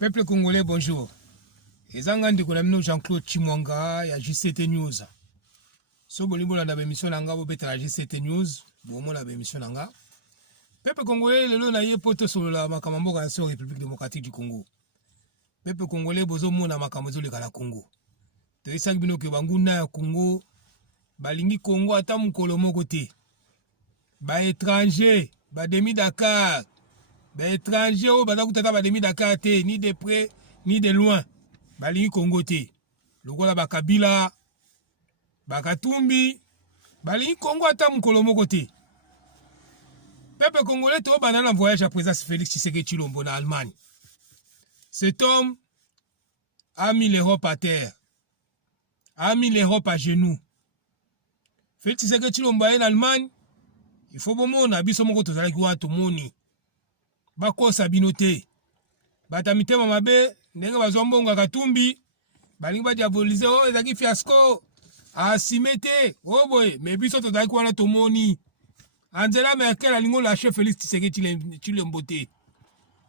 Peuple congolais, bonjour. Ezanga ndiko na mino Jean-Claude Chimwanga ya J7 News. So bolibo na émission nanga bo beta J7 News, bomo na émission nanga. Peuple congolais lelo na ye poto solo la makambo ka so République démocratique du Congo. Peuple congolais bozo mona makambo zo le kala Congo. To isa bino ke banguna ya Congo balingi Congo ata mukolo moko te. Ba étranger, ba demi Dakar. Ba étranger o baza kutata ba demi Dakar te, ni de près ni de loin. Balingi Congo te. Lokola ba Kabila, ba Katumbi, balingi Congo ata mukolo moko te. Peuple congolais to banana voyage à présent Félix Tshisekedi Tshilombo en Allemagne. Cet homme a mis l'Europe à terre. A mis l'Europe à genoux. Félix Tshisekedi Tshilombo en Allemagne. Il faut bomona biso moko tozalaki wa tomoni. Bakosa bino te. Batamitema mabe ndenge bazwa mbongo Katumbi. Balingi ba diaboliser o ezaki fiasco. Asime te. O boy, mais biso tozalaki wana tomoni. Angela Merkel a lingo lâché Félix Tshisekedi Tshilombo te.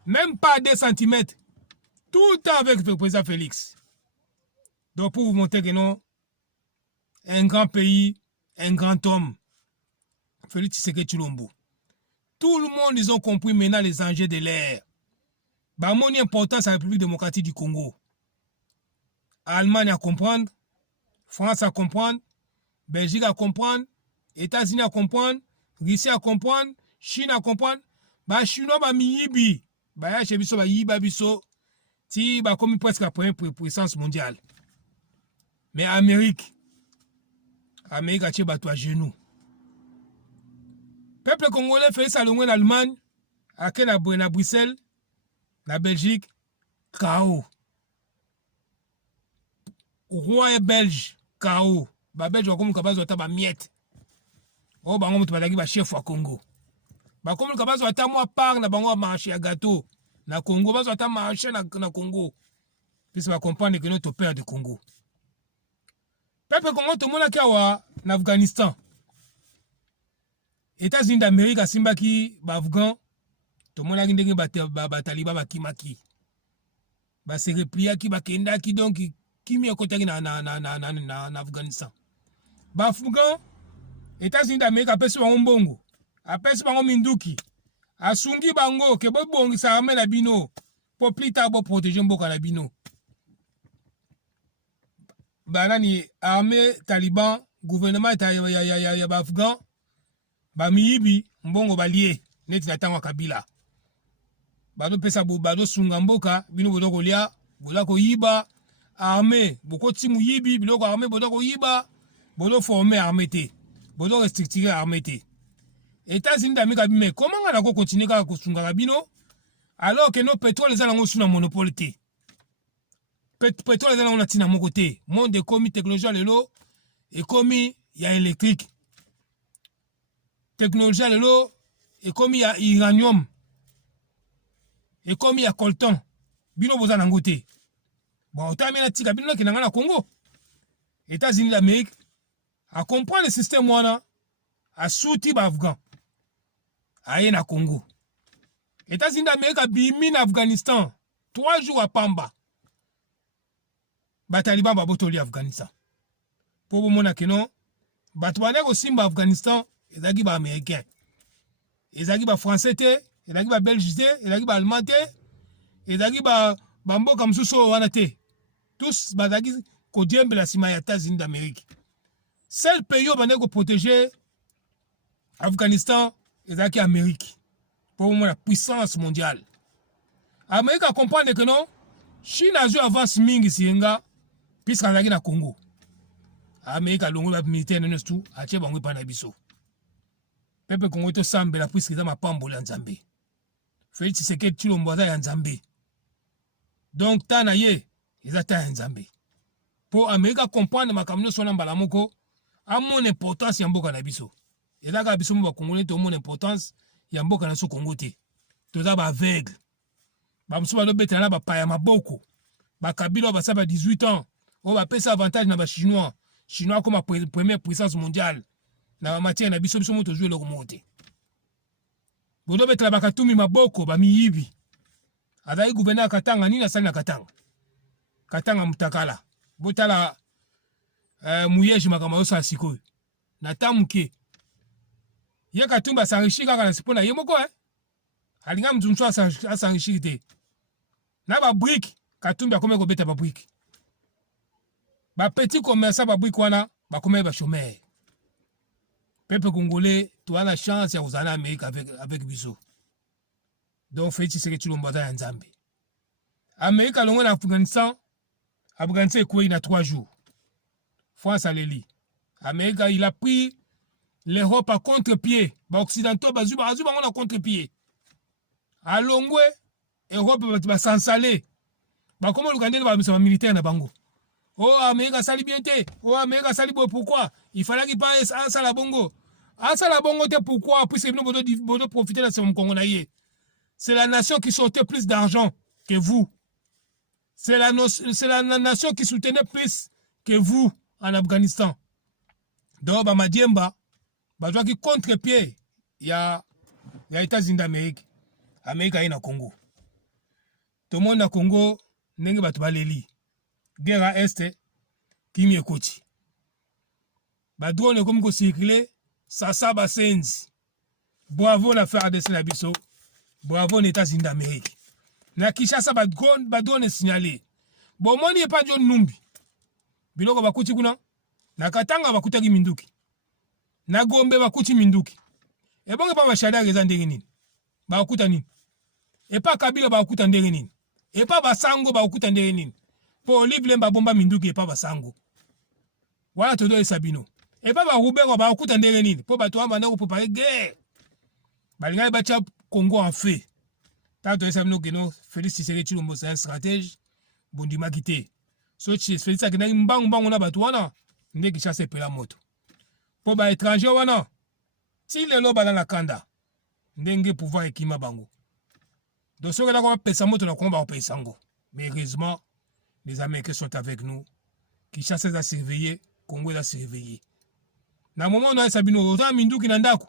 Même pas 2 cm. Tout le temps avec le président Félix. Donc pour vous montrer que non, un grand pays, un grand homme, Félix Tshisekedi Tshilombo. Tout le monde, ils ont compris maintenant les enjeux de l'ère. Bamoni importance à la République démocratique du Congo. Allemagne à comprendre, France à comprendre, Belgique à comprendre, États-Unis à comprendre, Russie à comprendre, Chine à comprendre. Ba Chinois ba miyibi, ba ya chebiso ba yiba biso, ti ba comme presque la première puissance mondiale. Mais Amérique a tiré bateau à genoux. Peuple congolais fait ça en Allemagne, à Bruxelles, la Belgique, KO. Roi belge, KO. Ba belge wa comme kabazo ta ba miette. Oh bango mutu balaki ba chef wa Congo. Ba comme kabazo ata mo part na bango marché à gâteau na Congo, bazo ata marché na Congo. Puis va comprendre que notre père de Congo. Peuple Congo to mona kawa na Afghanistan. États-Unis d'Amérique a simbaki ba Afghan to mona ndenge ba taliba ba kimaki. Ba se replier ki ba kenda ki donc kimi okotaki na Afghanistan. Ba Afghan États-Unis d'Amérique a pesi bango mbongo. A pesi bango minduki. A sungi bango ke bo bongisa armée na bino pour plus tard bo protéger mboka na bino. Banani armée taliban gouvernement ya ba Afghan ba miyibi mbongo balie neti na tango Kabila. Bado pesa bado sunga mboka bino bodo kolia bodo ko yiba armée boko timu yibi biloko armée bodo ko yiba bodo former armée te bodo restricter armée te. États-Unis d'Amérique mais comment on a continuer ka kosunga bino alors que nos pétrole les alangos sous monopole te. Pétrole les alangos tina moko te. Monde de commis technologie lelo et commis ya électrique. Technologie lelo et commis ya uranium. Et commis ya coltan. Bino boza nangote. Bon, autant mena tika bino ki na Congo. États-Unis d'Amérique a comprendre le système wana a souti ba Afghan. Aye na Congo. États-Unis d'Amérique a bimi na Afghanistan 3 jours à Pamba. Ba Taliban ba botoli Afghanistan. Pour mona que non, ba twana ko simba Afghanistan, ezaki ba américain. Ezaki ba français te, ezaki ba belge te, ezaki ba allemand te, ezaki ba mboka msuso wana te. Tous bazaki ko diembe la sima ya États-Unis d'Amérique. Seul pays où on protéger Afghanistan, ezaki Amérique. Pour moi la puissance mondiale. Amérique a comprendre que non, Chine a joué avance mingi sienga, puisqu'on a na Congo. Amérique a longo la militaire non tout, a tché bango pa na biso. Peuple Congo to sambe la puisque za mapambo la Nzambe. Félix Tshisekedi Tshilombo za ya Nzambe. Donc tana ye, ezata ya Nzambe. Pour Amérique comprendre makamno sona mbala moko, a mon importance ya mboka na biso. Ezaka biso mba Congolais to mon importance ya mboka na so Congo te. Toza ba aveugle. Ba msuba do betana ba paya maboko. Ba Kabila ba saba 18 ans. On va payer avantage na ba chinois. Chinois comme première puissance mondiale. Na matière na biso moto jouer le remonter. Bodo betala ba Katumbi maboko ba miyibi. Azali gouverneur Katanga nini asali na Katanga. Katanga mutakala. Botala muyeji makambo yoso asikoyo. Na tamuke. Ye Katumbi s'enrichit kaka na sipona ye moko alinga mzunchu s'enrichit te. Na ba brique Katumbi akome ko beta ba brique. Ba petit commerçant ba brique wana ba kome ba chômeur. Peuple congolais, tu as la chance ya uzana Amérique avec biso. Donc Félix Tshisekedi Tshilombo ya Nzambe. Amérique alongo na Afghanistan, Afghanistan est na 3 jours. France a l'éli. Amérique il a pris l'Europe à contre-pied. Ba occidentaux bazuba on a contre-pied. Alongwe Europe ba s'installer. Ba comment l'Ougandais ba mission militaire na bango. Oh Amérique sali bien te. Oh Amérique sali bo pourquoi? Il fallait qu'il passe à ça la bongo. À ça la bongo te pourquoi? Puisque nous devons profiter de ce Congo naïe. C'est la nation qui sortait plus d'argent que vous. C'est la nation qui soutenait plus que vous en Afghanistan. Donc, bah, Madiemba, bah, qui contre-pied, il y a États-Unis d'Amérique. Amérique a un Congo. Tout le monde na Congo, n'est pas tout baléli. Guerre à Est, qui m'y écoute. Bah, drone comme qu'on circule, ça va senzi. Bravo l'affaire de Senabiso. Bravo les États-Unis d'Amérique. Na Kinshasa ba drone signalé. Bon moi n'y est pas John Numbi. Biloko bakuti kuna. Na Katanga bakutaki minduki. Na Gombe bakuti minduki. E bonge pa bashada ngeza ndenge nini. Bakuta nini? E pa Kabila bakuta ndenge nini? E pa basango bakuta ndenge nini? Po Olive Lemba bomba minduki e pa basango. Wala todo esabino. E pa ba Rubero bakuta ndenge nini? Po bato amba ndako préparer guerre. Balinga bacha Congo en fait. Tant que ça nous que Félix Tshisekedi Tshilombo c'est un stratège bondima quitté. So Félix akena mbang mbang na bato wana ndeki chasse pela moto. Po ba étranger wana ti lelo bana la kanda ndenge pouvoir ekima bango. Donc ce que là on pesa moto na komba on pesa ngo. Mais heureusement les Américains sont avec nous. Qui chasse à surveiller, Congo à surveiller. Na moment on a sabino autant minduki na ndako.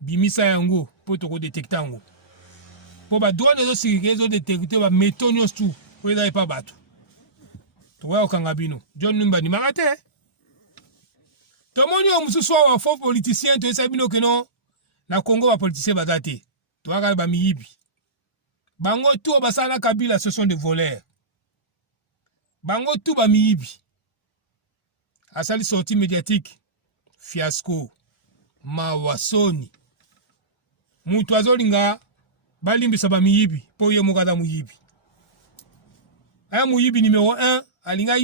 Bimisa yango po to ko détecter yango. Po ba drone zo sirike zo détecter ba métonios tout. Po eza pas bato. To wa okangabino. John Numba ni marate. To moni o mususu wa faux politicien to sabino que non. Na Congo ba politicien bazate. To wa ba miyibi. Bango tout basala Kabila ce sont des voleurs. Bango tout ba miyibi. Asali sortie médiatique. Fiasco. Mawasoni. Mutu azolinga balimbisa ba miyibi po ye mokata muyibi. Aya muyibi numéro 1 alinga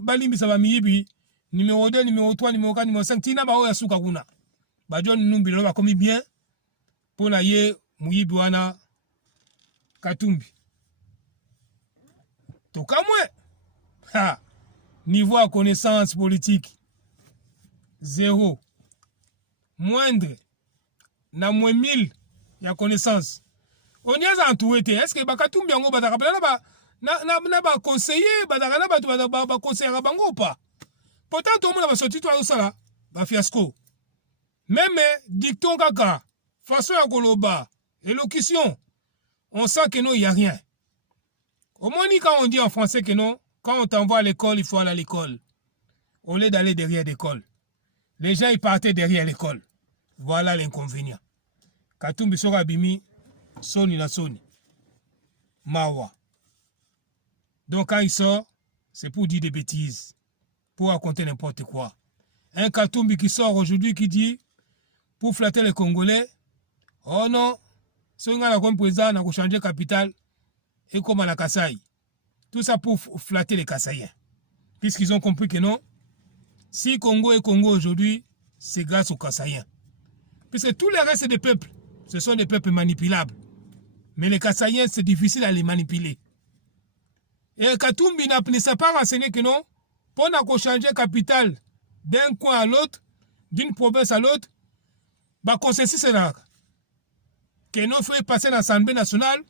balimbisa ba miyibi numéro 2 numéro 3 numéro 4 numéro 5 tina ba oya suka kuna. Ba John Numbi lo ba komi bien po na ye muyibi wana Katumbi. To kamwe. Ha. Niveau à connaissance politique. 0. Moindre. Na moins 1000 ya connaissance. On y a entouré. Est-ce que Katumbi yango ba na ba conseiller ba conseiller bango ou pas? Pourtant tout le monde va sortir toi ça là, ba fiasco. Même dicton kaka, façon ya koloba, élocution. On sent que non, il y a rien. Au moins quand on dit en français que non, quand on t'envoie à l'école, il faut aller à l'école. Au lieu d'aller derrière l'école. Les gens ils partaient derrière l'école. Voilà l'inconvénient. Katumbi sora bimi, Sony na Sony. Mawa. Donc quand il sort, c'est pour dire des bêtises. Pour raconter n'importe quoi. Un Katumbi qui sort aujourd'hui qui dit, pour flatter les Congolais, oh non, si on a comme président, on a changé capital, et comme à la Kasaï. Tout ça pour flatter les Kasaïens. Puisqu'ils ont compris que non, si Congo est Congo aujourd'hui, c'est grâce aux Kasaïens. Puisque tous les restes des peuples, ce sont des peuples manipulables. Mais les Kasaïens, c'est difficile à les manipuler. Et Katumbi ne s'est pas renseigné que non, pour changer capital d'un coin à l'autre, d'une province à l'autre, bah consensus c'est là. Que non fait passer l'Assemblée nationale,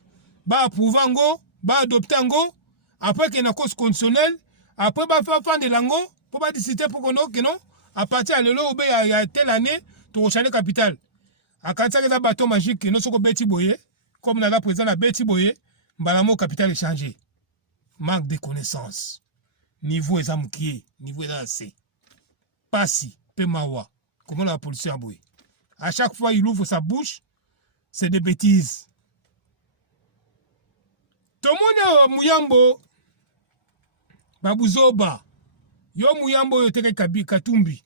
bah approuver ngo, bah adopter ngo, après qu'il y a une cause constitutionnelle, après bah faire fan de l'ango, pour pas décider pour que non, à partir de l'eau, il y a telle année, tu rechanges capital. À quand ça, il y a un bâton magique, non, ce qu'on bêti boye, comme Nala président à Betty Boye, Mbalamo capital échangé. Manque de connaissances. Niveau examoukié, niveau assez. Passi, Pemawa. Comment la police a boué. À chaque fois, il ouvre sa bouche, c'est des bêtises. Tomona Muyambo, Babuzoba, Yo Muyambo, yo teke Katumbi.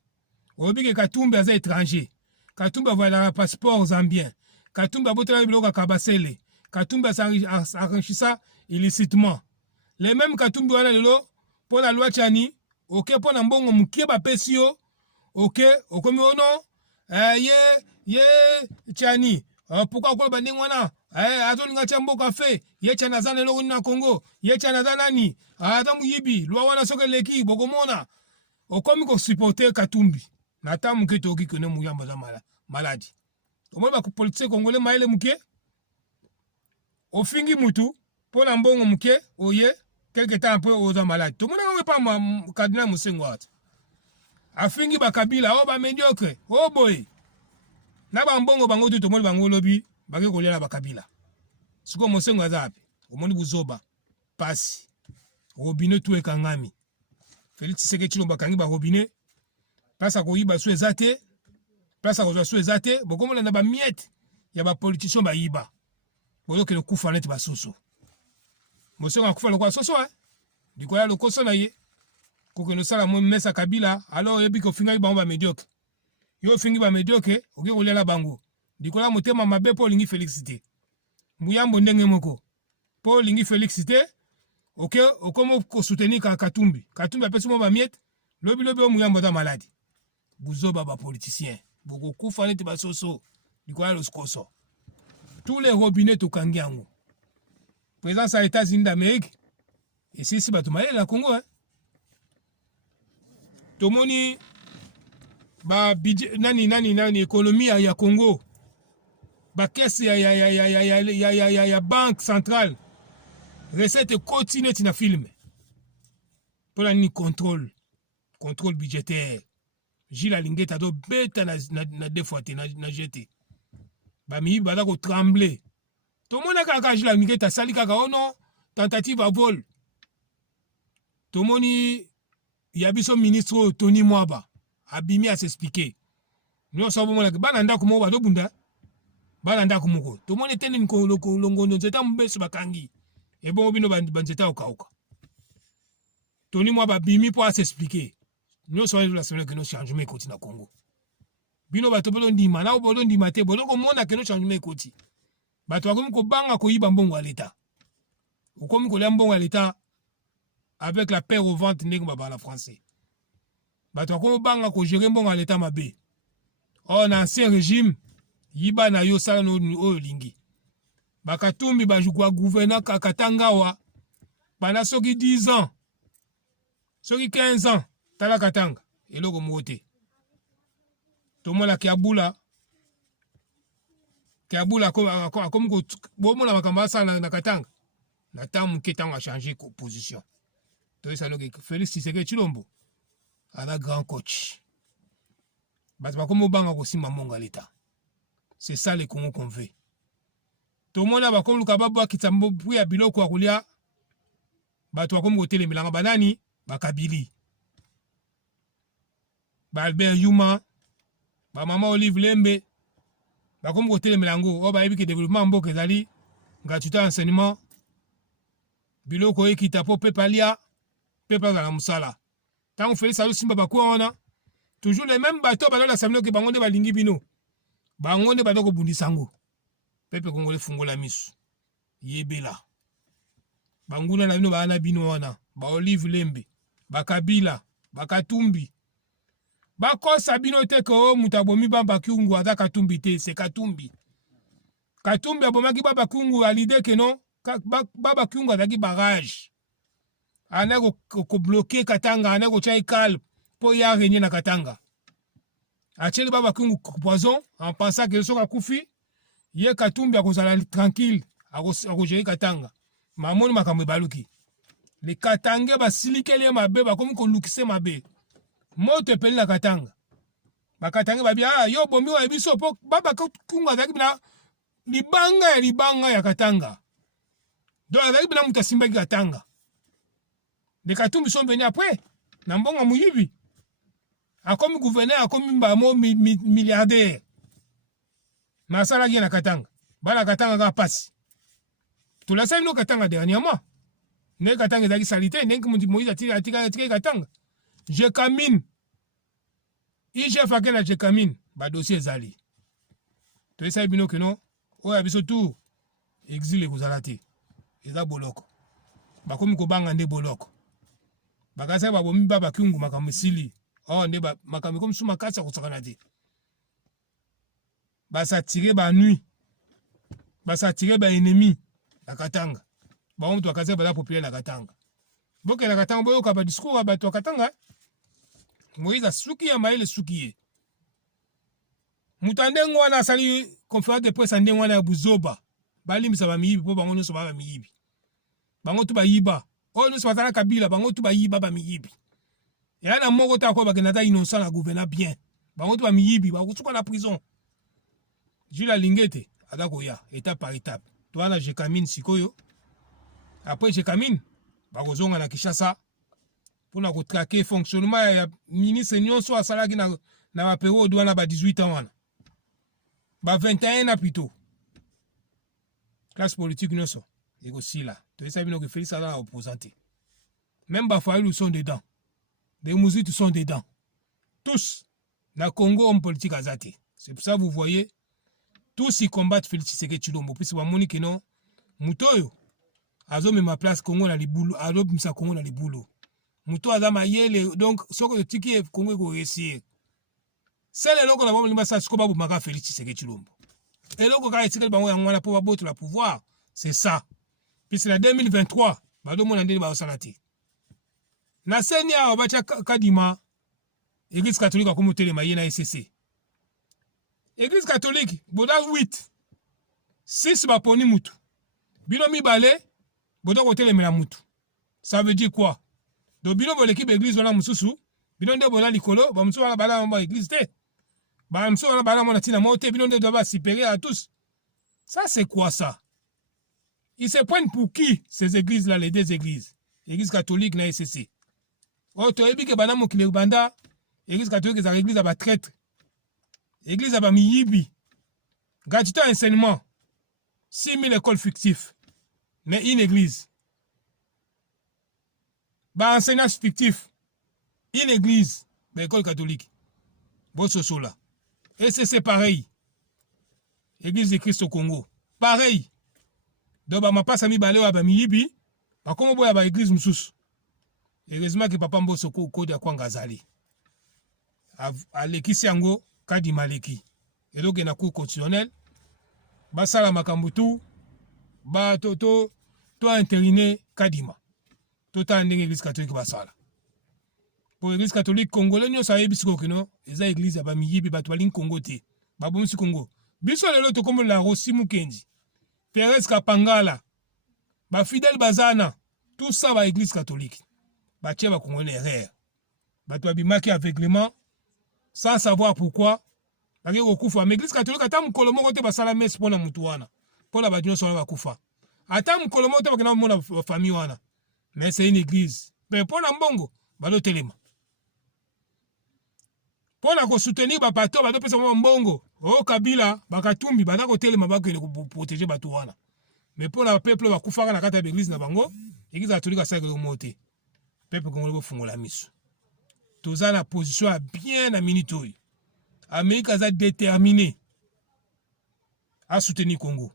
Obi Katumbi est étranger. Katumbi a un passeport zambien. Katumbi a boté biloko kabasele. Katumbi s'enrichissa illicitement. Les mêmes Katumbi wana lelo pour la loi Tchani, OK pour na mbongo mukie ba pesio, OK, okomi ono ye Tchani. Pourquoi ko ba ndingwana? Azolinga chambo café, ye Tchana zana lelo na Congo, ye Tchana nani? Adamu yibi, loi wana soke leki bokomona. Okomi ko supporter Katumbi. Nata muke toki kone Muyamba za maladi. Omo ba politique congolais maile muke. Ofingi mutu pour na mbongo muke oye quelque temps après aux malades. Tout le monde n'a pas cardinal Moussengouat. Afingi ba Kabila o ba médiocre. Oh boy. Na ba mbongo bango tout le monde bango lobby bage kolela ba Kabila. Siko Moussengouat zapi. Omoni buzoba. Pasi. Robinet tout ekangami. Félix Tshisekedi Tshilombo kangi ba robinet. Place à koyiba sou ezate. Place à kozwa sou ezate. Bokomo na ba miette. Ya ba politicien ba yiba. Boyo ke le coup fanet ba soso. Moussengouat kufa le quoi soso hein. Du coup, il y a le coson aïe. Quand on a la messe à Kabila, alors il y a des finga ba médiocre. Yo fingi ba médiocre, ok, on la bango. Du coup, là, mon thème m'a pour l'ingi félicité. Muyambo ndenge moko. Pour l'ingi félicité, ok, comment soutenir Katumbi. Katumbi a perçu mon miette. Lobi Muyambo da maladie. Bouzo baba politicien. Boko koufane te ba soso. Du coup, il y a le scoso. Tous les robinets au Kangiango. Présence à États-Unis d'Amérique. Et si c'est Batoumale, la Congo, hein. Tomoni, ba budget, nani, économie ya Congo. Ba caisse ya banque centrale. Recette continue na film. Pour la ni contrôle budgétaire. Gilles Lingeta do beta na défoité na jeté. Ba mi ba da ko trembler. Tomona kaka Gilles Lingeta sali kaka oh non, tentative à vol. Tomoni yabiso ministre Tony Mwaba abimi à s'expliquer. Nous savons que bananda ko mo ba do bunda. Bananda ko moko. Tomoni tenen ko longo nzeta mbeso bakangi. Et bon bino banzeta okauka. Tony Mwaba bimi pour s'expliquer. Nous savons la semaine que nous changement côté na Congo. Bino bato bolo ndima na bolo ndima te bolo ko mona que nous changement côté. Bato akomi ko banga ko yiba mbongo à l'état. Okomi ko mbongo à l'état. Avec la paix au ventre, n'est pas la français. Bato ko banga ko gérer mbongo à l'état mabé. En ancien régime, yiba na yo sala no lingi. Bakatumbi bajukwa gouverneur Katangawa. Pendant soki 10 ans. Soki 15 ans, tala Katanga. Et logo mwote. Tomola Kiabula. Kiabula comme ko bomo la makambasa na Katanga. Na tamu ketanga changer position. Félix Tshisekedi Tshilombo a grand coach. Comme banga kosimba monga l'État. C'est ça le Congo qu'on veut. Tout le monde a comme le kababo qui tambo puis à biloko à roulia. Bato comme côté les milanga banani, bakabili. Ba Albert Yuma, ba Maman Olive Lembe, ba comme côté les milango, ba ebi que développement mboke zali, gratuité enseignement. Biloko ekita po pepalia. Peuple dans la musala. Tant on fait ça aussi babakuana. Toujours les mêmes bateaux dans l'assemblée que bangonde balingi bino. Bangonde bateau ko bundi sango. Peuple congolais fungo la misu. Yebela. Banguna na bino bana bino wana. Ba Olive Lembe. Ba Kabila. Ba Katumbi. Ba kosa bino te ko mutabomi bamba kiungu ada Katumbi te, c'est Katumbi. Katumbi abomaki baba kiungu à l'idée que non, baba kiungu adaki barrage. Ana ko bloquer Katanga, ana ko chai calme pour y régner na Katanga. Acheli baba kungu poison en pensant que soka kufi, ye Katumbi akozala tranquille, akogérer Katanga. Mamoni makambe baluki. Les Katanga ba silikele mabe ba komi ko lukise mabe. Moto peli na Katanga. Ba Katanga ba bia yo bombi wa biso po baba kungu azaki na libanga ya Katanga. Donc azali bina muta simba ki Katanga. Les Katumbi sont venus après. Nambonga Muyibi. A comme gouverneur, a comme milliardaire. Masala qui na Katanga. Bala Katanga ga passe. Tout la salle no Katanga dernièrement. Ne Katanga zaki salité, ne ki Moïse atira Katanga. Je camine. IGF akela je camine. Ba dossier zali. To esa bino que non. Oya biso tout exilé kuzalati. Eza boloko. Ba komi ko banga nde boloko. Bakasa ba bomi baba kiungu makamsili. Oh nde ba makamiko comme sous makasa kusakana te. Ba s'attirer ba nuit. Ba s'attirer ba ennemi la Katanga. Ba on to akasa ba la populaire la Katanga. Boke la Katanga boyo ka ba discours ba to Katanga. Moïse suki ya maile suki. Mutande ngwana sali conférence de presse ande ngwana ya buzoba. Balimisa ba miyibi po bango no so ba miyibi. Bango tu ba yiba. Oh nous sommes Kabila, bango tu ba yiba ba miyibi. Ya na moko ta ko ba kenata innocent la gouverner bien. Bango tu ba miyibi, ba kutuka na prison. Jula Lingete, adako ya, étape par étape. Toi là je camine sikoyo. Après je camine, ba kozonga na Kinshasa pour na ko traquer fonctionnement ya ministre nyonso asala ki na ba période wana ba 18 ans wana. Ba 21 ans plutôt. Classe politique nyonso. Et aussi là. Tu sais bien que Félix a représenté. Même Bafaïlou sont dedans. Des Mouzites sont dedans. Tous. Dans le Congo, homme politique a zaté. C'est pour ça que vous voyez, tous ils combattent Félix Tshisekedi Tshilombo. Puis c'est pas que non. Moutoyo. Azo me ma place Congo na liboulou. Azo misa Congo na liboulou. Mouto aza mayele. Donc, ce que le tiki Congo ko réussir. C'est le logo la bombe limasa skoba bu maka Félix Tshisekedi Tshilombo. Et logo ka etikeli bango ya ngwana pour ba la pouvoir. C'est ça. Puis c'est la 2023, bado mona ndeli ba osalati. Na senya obacha kadima Église catholique a komotele maye na SCC. Église catholique boda 8 6 ba poni mutu. Bino mibale boda kotele mela mutu. Ça veut dire quoi? Do bino boleki église wana mususu, bino nde bola likolo, ba mususu wana bala ba église te. Ba mususu wana bala mona tina mote, bino nde doit supérieur à tous. Ça c'est quoi ça? Ils se prennent pour qui, ces églises-là, les deux églises? Église catholique na SCC. Oh, tu as dit que Banamo qui banda, église catholique, c'est l'église à ba traître. Église à ba miyibi. Gratuité enseignement. 6000 écoles fictives. Mais une église. Ba enseignants fictifs. Une église. Ba école catholique. Bon, ce là. SCC pareil. Église de Christ au Congo. Pareil. Donc, ma passe à mi balé à miyibi, ba comme boya ba église mususu. Heureusement que papa mbo soko kodi ya kwanga zali. Alekisi yango kadi maleki. Et donc na cour constitutionnelle, ba sala makambutu, ba to interiner kadima. Tota ndenge église catholique ba sala. Pour l'église catholique congolais nyo sa yebisiko kino, eza église ya ba miyibi ba twali Congo te. Ba bomisi Congo. Biso lelo to comme la Rossi Mukendi. Thérèse Kapangala, ba fidèle bazana, tout ça va église catholique. Ba tché ba congolais erreur. Ba to abimaki aveuglement sans savoir pourquoi. Ba ke okufa mais église catholique ata mukolo moko te ba sala messe pona mutu wana. Pona ba dinyo sala ba kufa. Ata mukolo moko te ba kana mona famille wana. Mais c'est une église. Mais pona mbongo ba lo telema. Pona ko soutenir ba pato ba do pesa mbongo. Oh Kabila bakatumbi bana ko telema ba ko protéger ba to wana. Mais pour le peuple va kufaka na kata l'église na bango, église catholique a sacré monter. Peuple congolais fungola miso. Tous à la position a bien à minitoy. Amérique a déterminé à soutenir Congo.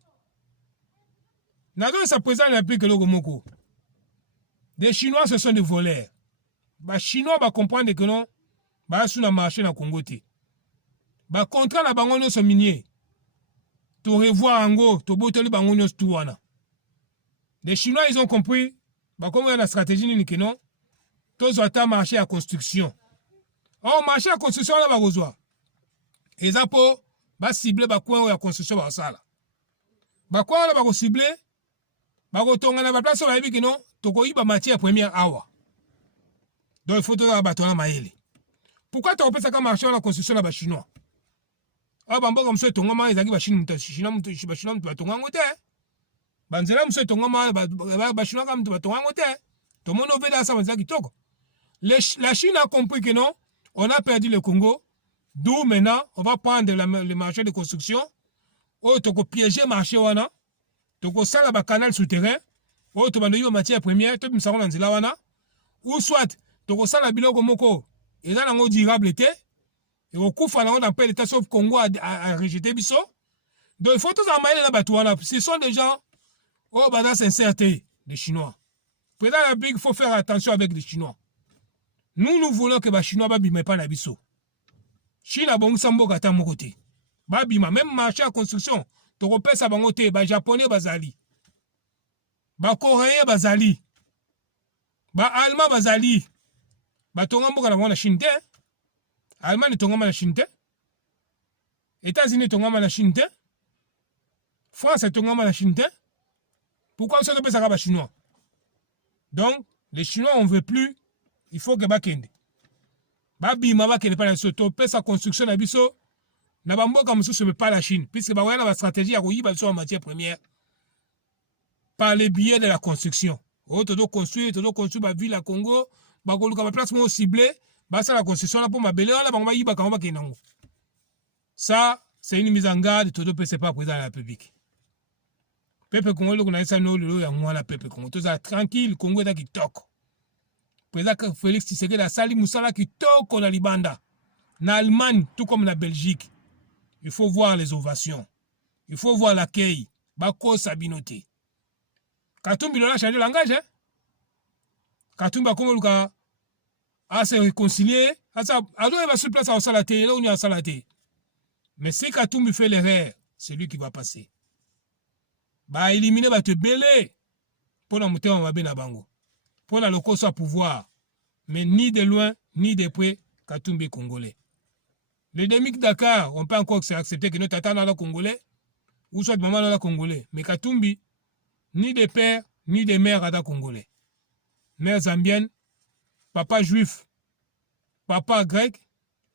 N'a sa présence n'a plus que le Moko. Les Chinois ce sont des voleurs. Les Chinois va comprendre que non, bah sur la marché na Congo té. Bah contrat na bango no so minier. To revoir Ango, to boteli bango nyos tuwana. Les Chinois ils ont compris, bah comment la stratégie ni que non, tous ont marché à construction. Oh marché à construction là ba gozoa. Et ça pour ba cibler ba coin ya construction ba sala. Ba coin là ba ko cibler, ba ko tonga na ba place ba yebi que non, to ko iba matière première awa. Donc il faut to ba tona maele. Pourquoi tu repères ça comme marché à la construction là ba chinois? a bamboka mso tongama ezaki ba Chine China mutu batonga te banzela mso tongama ba Chine ka mutu batonga te to mono veda ça banzela kitoko. La Chine a compris que non, on a perdu le Congo, d'où maintenant on va prendre le marché de construction, ou toko piéger marché wana, toko sala ba canal souterrain, ou to bando yo matière première, to bimsa na nzela wana, ou soit toko sala biloko moko eza nango durable te, et au coup fa nango dans l'état sauf Congo a rejeté biso. Donc il faut tous en mailler na batu wana, ce sont des gens oh bada sincérité les Chinois. Président de la République, il faut faire attention avec les Chinois. Nous voulons que les Chinois ne biment pas la biso. Chine a bon sambo gata mon côté. Babima, même marché en construction. Tu repères ça bon côté. Les Japonais bazali. Les Coréens bazali. Les Allemands bazali. Les Tongambo gana wana Chine te. Allemagne Tongama na Chine te. États-Unis Tongama na Chine te. France Tongama na Chine te. Pourquoi on se repère ça les Chinois? Donc, les Chinois, on ne veut plus. Il faut que bakende. Babi mama kende pas la soto, pe sa construction na biso. Na bambo comme ça se pas la Chine, puisque ba wana ba stratégie à koyiba biso en matière première. Par les biais de la construction. Oh to do construire ba ville à Congo, ba ko luka ba place mo ciblé, ba ça la construction là pour ma belle là ba ba yiba ka ba kenango. Ça, c'est une mise en garde, tout peut c'est pas président de la République. Peuple Congo ko na isa no lelo ya mwana peuple Congo. Tout ça tranquille, Congo est qui toque. Président Félix Tshisekedi a sali Moussala qui toque na Libanda. En Allemagne, tout comme en Belgique. Il faut voir les ovations. Il faut voir l'accueil. Bako Sabinote. Katumbi a changé de langage. Hein? Katumbi a comme Luka à se réconcilier. Alors il va sur place à Salaté. Là on est à Salaté. Mais si Katumbi fait l'erreur, c'est lui qui va passer. Bah éliminer, va te belé. Pour la monter en Mabé na Bango. Pour la loco soit pouvoir, mais ni de loin, ni de près, Katumbi congolais. Le demi Dakar, on peut encore accepter que notre tata n'a pas congolais, ou soit maman n'a pas congolais. Mais Katumbi, ni de père, ni de mère n'a pas congolais. Mère zambienne, papa juif, papa grec,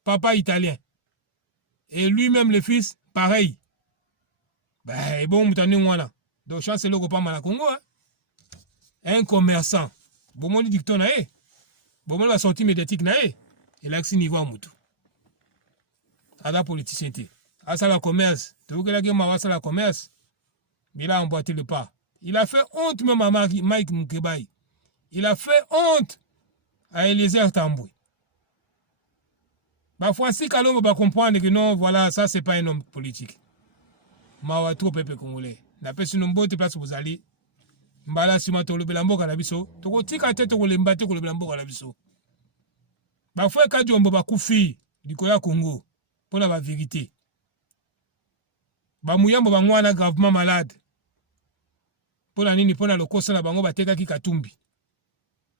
papa italien. Et lui-même, le fils, pareil. Ben, bon, moutanné, voilà. Donc, chance, c'est le repas mal à Congo, hein. Un commerçant. Bon, dit dicton na e. Bon, la sortie médiatique na e. Il a accès niveau à moutou. Ada politicien te. Asa la commerce. Tu vois que la guerre m'a la commerce. Mais il a emboîté le pas. Il a fait honte même à Mike Moukebaï. Il a fait honte à Eliezer Tambouy. Parfois, si Kalombo va comprendre que non, voilà, ça, c'est pas un homme politique. Mawa trop peuple congolais. La personne n'a pas de place pour aller. Mbala sima to le belambo kana biso to ko tika tete ko le mbate ko le belambo kana biso ba fwe ka jombo ba kufi likola Congo pour la vérité ba muyambo ba ngwana gravement malade pour la nini pour la lokosa na bango bateka ki Katumbi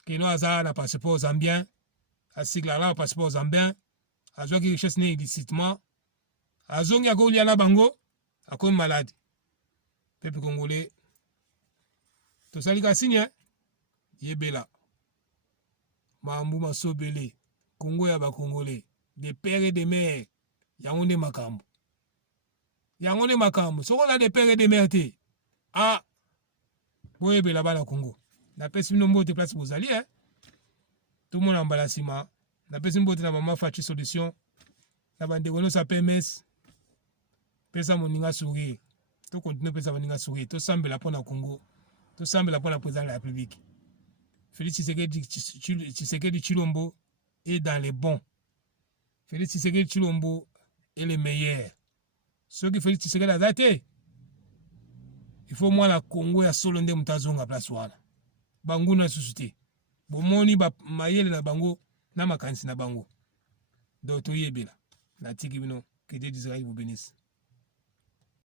keno aza na passeport zambien asigla la passeport zambien azwa ki richesse ne illicitement azongi ko liana bango akomi malade peuple congolais. To sali ka signe yebela mambu masobele Congo ya ba congolais des pères et des mères yango ne makambo soko na des pères et des mères te ah boyebela bana Congo na pesi no mbote place bozali hein tout le monde en balasima na pesi mbote na mama Fachi solution na bande gono sa PMS pesa moninga sourire to continue pesa moninga sourire to sambela pona Congo. Tout semble pour la présidente de la République. Félix Tshisekedi Chilombo est dans les bons. Félix Tshisekedi Chilombo est le meilleur. Ceux qui Félix Tshisekedi a daté, il faut moi la Congo ya solonde mutazonga place wana. Bango na société. Bomoni ba mayele na bango na makanisi na bango. Donc to yebela. Na tiki bino que Dieu d'Israël vous bénisse.